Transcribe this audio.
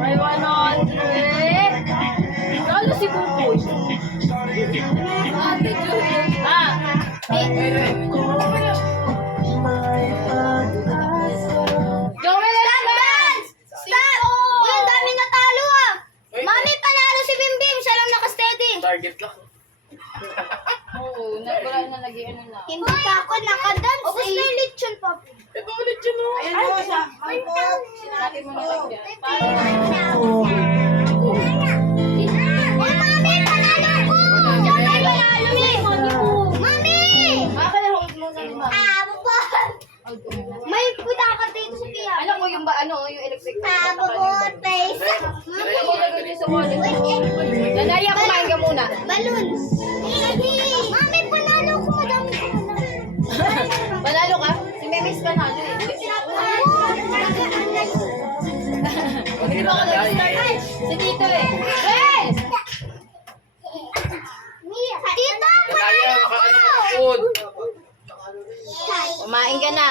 May 100. Lalo si Buboy. Ate Julie. Joel Advance! Stop! Uy, ang dami natalo ah! Mami, panalo si Bimbim. Siya lang nakasteady. Target lang. Oo, nagwala na lagi ano na. Hindi pa ako nakadance. Ubus na yung lechon, papi. Ito ulit yun o. Ayan mo siya. Sinabi mo na lang yan. Uy, mami, panalo ko! Joel, panalo eh! Mami! Bakit na hold mo sa lima? Abot! May puta ka dito sa Pia. Alam ko yung yung electric fan. Abot, face. Alam ko lagay din sa wallet mo. Nanaya, kumain ka muna. Balloon. Mami, panalo ko. Madami ko panalo. Panalo ka? Si Memes panalo eh. Hindi ba ako nag-start? Si Tito eh. Hey! Tito, Kaya panalo ko! makaano ka food. Kumain ka na.